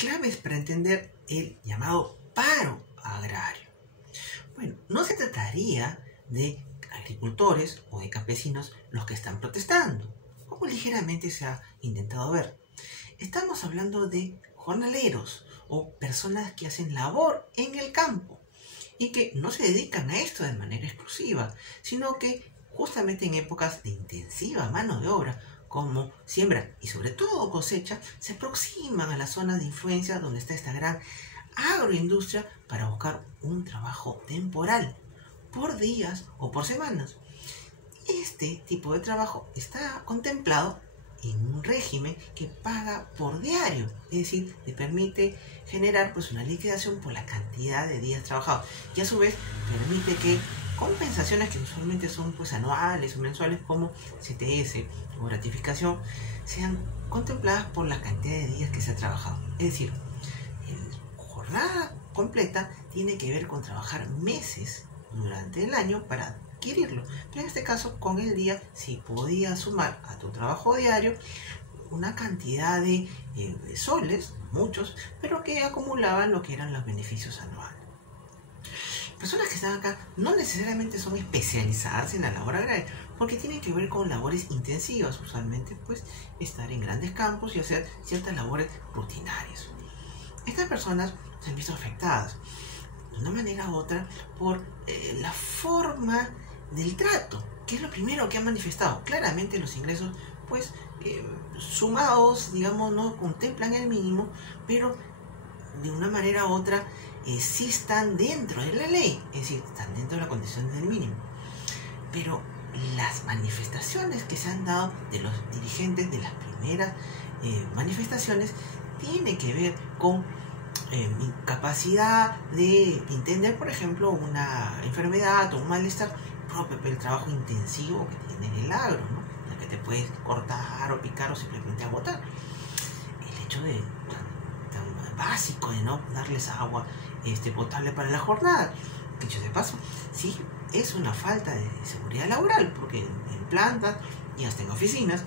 claves para entender el llamado paro agrario. Bueno, no se trataría de agricultores o de campesinos los que están protestando, como ligeramente se ha intentado ver. Estamos hablando de jornaleros o personas que hacen labor en el campo y que no se dedican a esto de manera exclusiva, sino que justamente en épocas de intensiva mano de obra, como siembra y sobre todo cosecha, se aproximan a las zonas de influencia donde está esta gran agroindustria para buscar un trabajo temporal, por días o por semanas. Este tipo de trabajo está contemplado en un régimen que paga por diario, es decir, le permite generar una liquidación por la cantidad de días trabajados y a su vez permite que compensaciones que usualmente son anuales o mensuales como CTS o gratificación sean contempladas por la cantidad de días que se ha trabajado. Es decir, la jornada completa tiene que ver con trabajar meses durante el año para adquirirlo, pero en este caso con el día si podías sumar a tu trabajo diario una cantidad de soles, muchos, pero que acumulaban lo que eran los beneficios anuales. Personas que están acá no necesariamente son especializadas en la labor agraria, porque tienen que ver con labores intensivas, usualmente estar en grandes campos y hacer ciertas labores rutinarias. Estas personas se han visto afectadas de una manera u otra por la forma del trato, que es lo primero que han manifestado. Claramente los ingresos sumados, digamos, no contemplan el mínimo, pero de una manera u otra sí están dentro de la ley, es decir, están dentro de la condición del mínimo. Pero las manifestaciones que se han dado de los dirigentes de las primeras manifestaciones tienen que ver con incapacidad de entender, por ejemplo, una enfermedad o un malestar propio del trabajo intensivo que tiene el agro, ¿no? En el que te puedes cortar o picar o simplemente agotar. El hecho de tan básico de no darles agua potable para la jornada, dicho de paso, sí es una falta de seguridad laboral, porque en plantas y hasta en oficinas,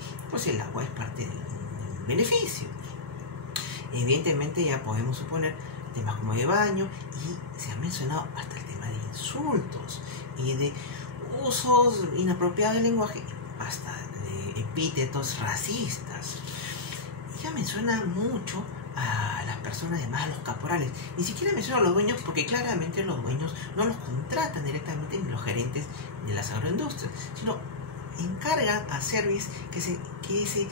el agua es parte de un beneficio. Evidentemente ya podemos suponer temas como de baño, y se ha mencionado hasta el tema de insultos y de usos inapropiados del lenguaje, hasta de epítetos racistas. Ya mencionan mucho a las personas, además a los caporales. Ni siquiera menciono a los dueños, porque claramente los dueños no los contratan directamente ni los gerentes de las agroindustrias, sino encargan a servicios que se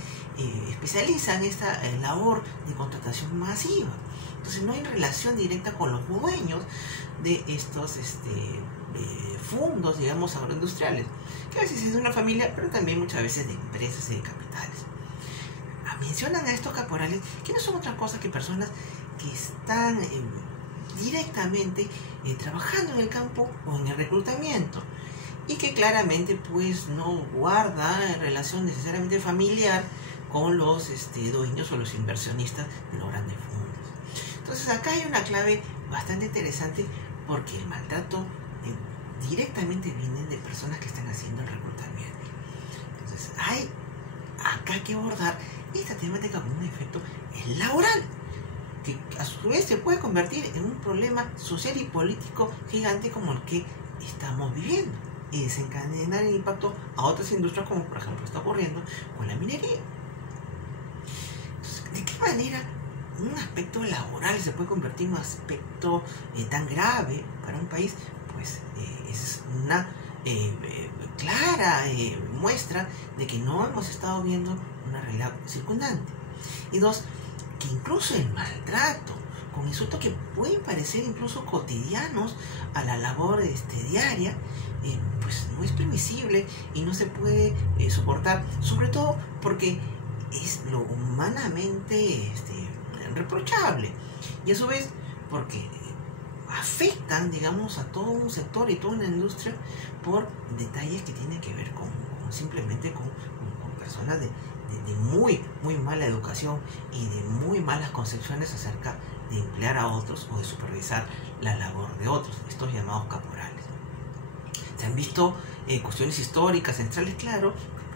especializan en esta labor de contratación masiva. Entonces no hay relación directa con los dueños de estos fondos, digamos, agroindustriales, que a veces es de una familia, pero también muchas veces de empresas y de capitales. Mencionan a estos caporales, que no son otra cosa que personas que están directamente trabajando en el campo o en el reclutamiento, y que claramente no guarda relación necesariamente familiar con los dueños o los inversionistas de los grandes fondos. Entonces acá hay una clave bastante interesante, porque el maltrato directamente viene de personas que están haciendo el reclutamiento. Entonces hay acá que abordar esta temática con un efecto laboral, que a su vez se puede convertir en un problema social y político gigante como el que estamos viviendo, y desencadenar el impacto a otras industrias, como por ejemplo está ocurriendo con la minería. Entonces, ¿de qué manera un aspecto laboral se puede convertir en un aspecto tan grave para un país? Es una clara muestra de que no hemos estado viendo una realidad circundante. Y dos, que incluso el maltrato, con insultos que pueden parecer incluso cotidianos a la labor diaria, no es permisible y no se puede soportar, sobre todo porque es lo humanamente reprochable, y a su vez porque afectan, digamos, a todo un sector y toda una industria por detalles que tienen que ver con simplemente con personas de muy mala educación y de muy malas concepciones acerca de emplear a otros o de supervisar la labor de otros, estos llamados caporales. Se han visto cuestiones históricas centrales, claro,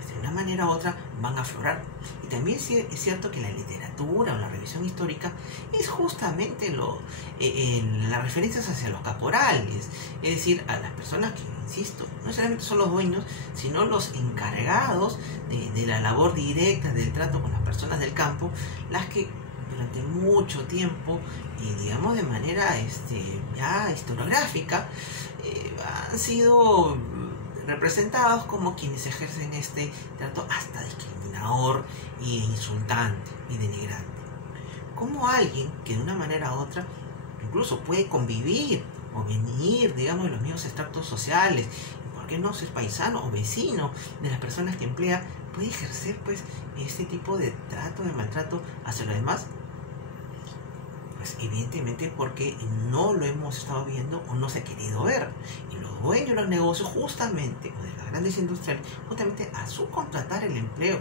de una manera u otra van a aflorar. Y también es cierto que la literatura o la revisión histórica es justamente las referencias hacia los caporales, es decir, a las personas que, insisto, no necesariamente son los dueños, sino los encargados de la labor directa del trato con las personas del campo, las que durante mucho tiempo, digamos de manera ya historiográfica, han sido representados como quienes ejercen este trato hasta discriminador e insultante y denigrante. Como alguien que de una manera u otra incluso puede convivir o venir, digamos, de los mismos estratos sociales, y por qué no ser paisano o vecino de las personas que emplea, puede ejercer pues este tipo de trato, de maltrato hacia los demás. Pues evidentemente porque no lo hemos estado viendo o no se ha querido ver. Y los dueños de los negocios justamente, o de las grandes industriales, justamente a subcontratar el empleo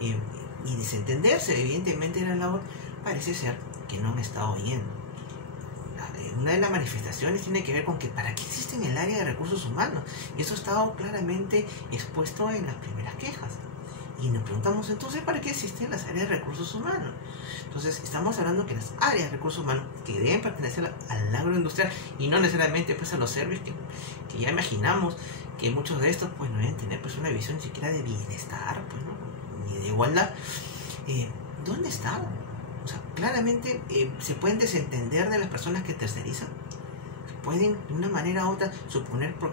y desentenderse evidentemente de la labor, parece ser que no han estado viendo. Una de las manifestaciones tiene que ver con que para qué existen el área de recursos humanos. Y eso ha estado claramente expuesto en las primeras quejas. Y nos preguntamos entonces, ¿para qué existen las áreas de recursos humanos? Entonces, estamos hablando que las áreas de recursos humanos que deben pertenecer al agroindustrial y no necesariamente pues a los servicios que ya imaginamos que muchos de estos pues no deben tener pues una visión ni siquiera de bienestar, pues, ¿no? Ni de igualdad. ¿Dónde están? O sea, claramente se pueden desentender de las personas que tercerizan. Pueden de una manera u otra suponer por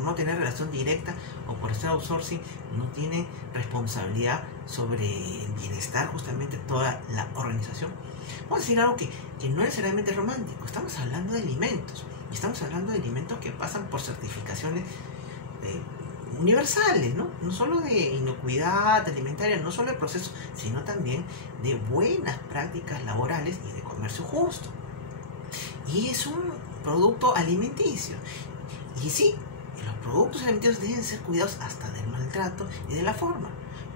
no tener relación directa o por estar outsourcing no tienen responsabilidad sobre el bienestar justamente de toda la organización. Vamos a decir algo que no necesariamente es romántico. Estamos hablando de alimentos y estamos hablando de alimentos que pasan por certificaciones universales, ¿no? No solo de inocuidad alimentaria, no solo de procesos, sino también de buenas prácticas laborales y de comercio justo. Y es un producto alimenticio. Y sí, los productos alimenticios deben ser cuidados hasta del maltrato y de la forma,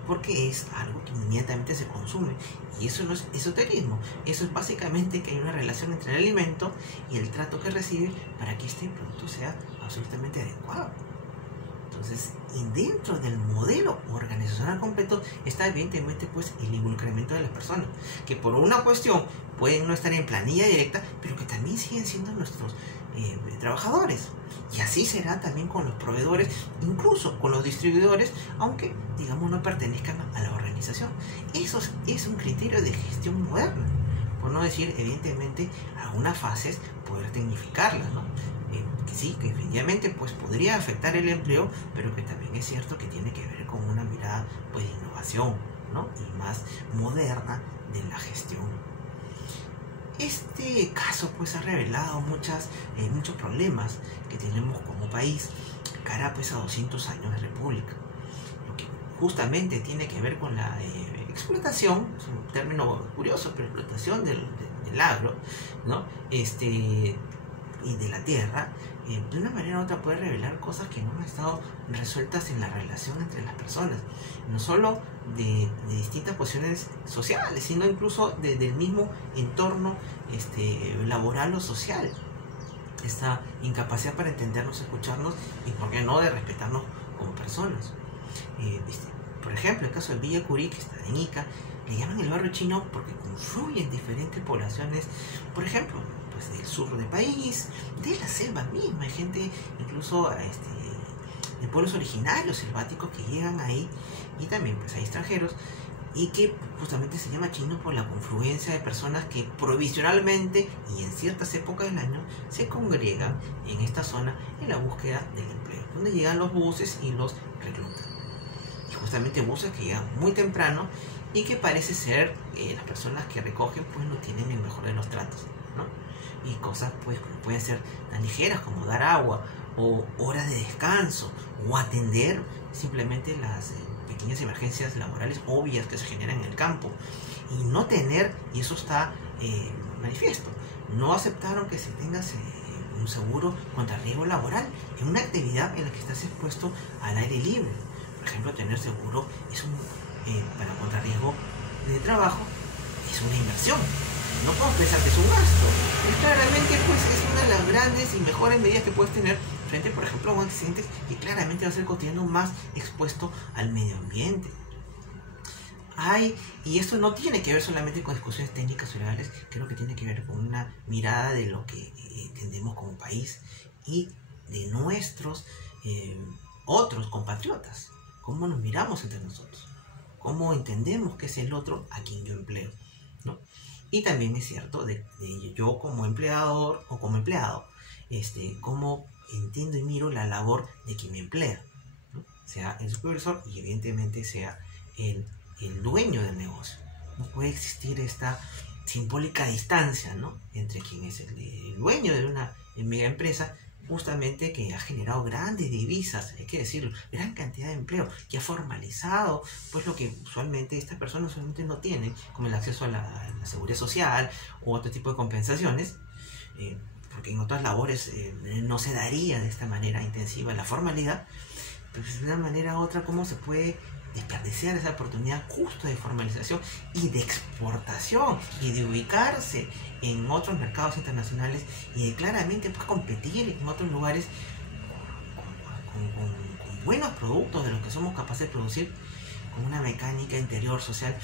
porque es algo que inmediatamente se consume. Y eso no es esoterismo, eso es básicamente que hay una relación entre el alimento y el trato que recibe para que este producto sea absolutamente adecuado. Entonces, y dentro del modelo organizacional completo está evidentemente pues el involucramiento de las personas, que por una cuestión pueden no estar en planilla directa, pero que también siguen siendo nuestros trabajadores. Y así será también con los proveedores, incluso con los distribuidores, aunque digamos no pertenezcan a la organización. Eso es un criterio de gestión moderna, por no decir evidentemente algunas fases poder tecnificarlas, ¿no? Que sí, que definitivamente pues podría afectar el empleo, pero que también es cierto que tiene que ver con una mirada pues de innovación, ¿no? Y más moderna de la gestión. Este caso pues ha revelado muchos problemas que tenemos como país cara pues a 200 años de república, lo que justamente tiene que ver con la explotación, es un término curioso, pero explotación del agro, ¿no? Y de la tierra, de una manera u otra puede revelar cosas que no han estado resueltas en la relación entre las personas, no solo de distintas posiciones sociales, sino incluso del mismo entorno laboral o social. Esta incapacidad para entendernos, escucharnos y, por qué no, de respetarnos como personas. Por ejemplo, el caso de Villa Curí, que está en Ica, le llaman el barrio chino porque confluyen diferentes poblaciones, por ejemplo, pues del sur del país, de la selva misma. Hay gente incluso de pueblos originarios selváticos que llegan ahí, y también pues hay extranjeros, y que justamente se llama chino por la confluencia de personas que provisionalmente y en ciertas épocas del año se congregan en esta zona en la búsqueda del empleo, donde llegan los buses y los reclutan. Y justamente buses que llegan muy temprano y que parece ser las personas que recogen pues no tienen el mejor de los tratos, ¿no? Y cosas pues que pueden ser tan ligeras como dar agua o horas de descanso o atender simplemente las pequeñas emergencias laborales obvias que se generan en el campo, y no tener, y eso está manifiesto, no aceptaron que se tenga un seguro contra riesgo laboral en una actividad en la que estás expuesto al aire libre. Por ejemplo, tener seguro es para contra riesgo de trabajo es una inversión. No podemos pensar que es un gasto. Y claramente pues es una de las grandes y mejores medidas que puedes tener frente, por ejemplo, a un accidente que claramente va a ser cotidiano más expuesto al medio ambiente. Y esto no tiene que ver solamente con discusiones técnicas o legales, creo que tiene que ver con una mirada de lo que entendemos como país y de nuestros otros compatriotas, cómo nos miramos entre nosotros, cómo entendemos que es el otro a quien yo empleo, ¿no? Y también es cierto de yo como empleador o como empleado, cómo entiendo y miro la labor de quien me emplea, ¿no? Sea el supervisor y evidentemente sea el dueño del negocio. No puede existir esta simbólica distancia, ¿no?, entre quien es el dueño de una mega empresa, justamente que ha generado grandes divisas, hay que decirlo, gran cantidad de empleo, que ha formalizado pues lo que usualmente estas personas usualmente no tienen, como el acceso a la seguridad social u otro tipo de compensaciones, porque en otras labores no se daría de esta manera intensiva la formalidad. Pues de una manera u otra, ¿cómo se puede desperdiciar esa oportunidad justo de formalización y de exportación y de ubicarse en otros mercados internacionales y de claramente pues, competir en otros lugares con buenos productos de lo que somos capaces de producir, con una mecánica interior social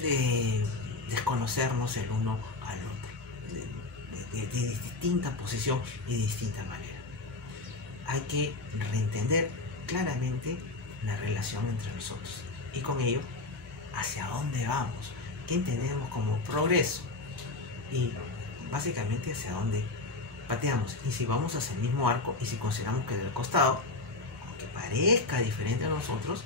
de desconocernos el uno al otro, de distinta posición y de distinta manera? Hay que reentender claramente la relación entre nosotros y con ello hacia dónde vamos, qué entendemos como progreso y básicamente hacia dónde pateamos, y si vamos hacia el mismo arco y si consideramos que del costado, aunque parezca diferente a nosotros,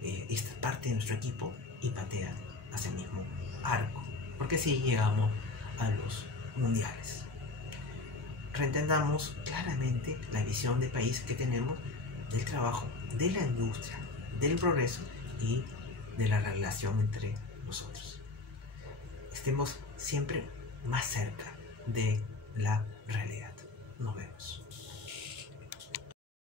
esta parte de nuestro equipo y patea hacia el mismo arco, porque así llegamos a los mundiales. Reentendamos claramente la visión de país que tenemos del trabajo, de la industria, del progreso y de la relación entre nosotros. Estemos siempre más cerca de la realidad. Nos vemos.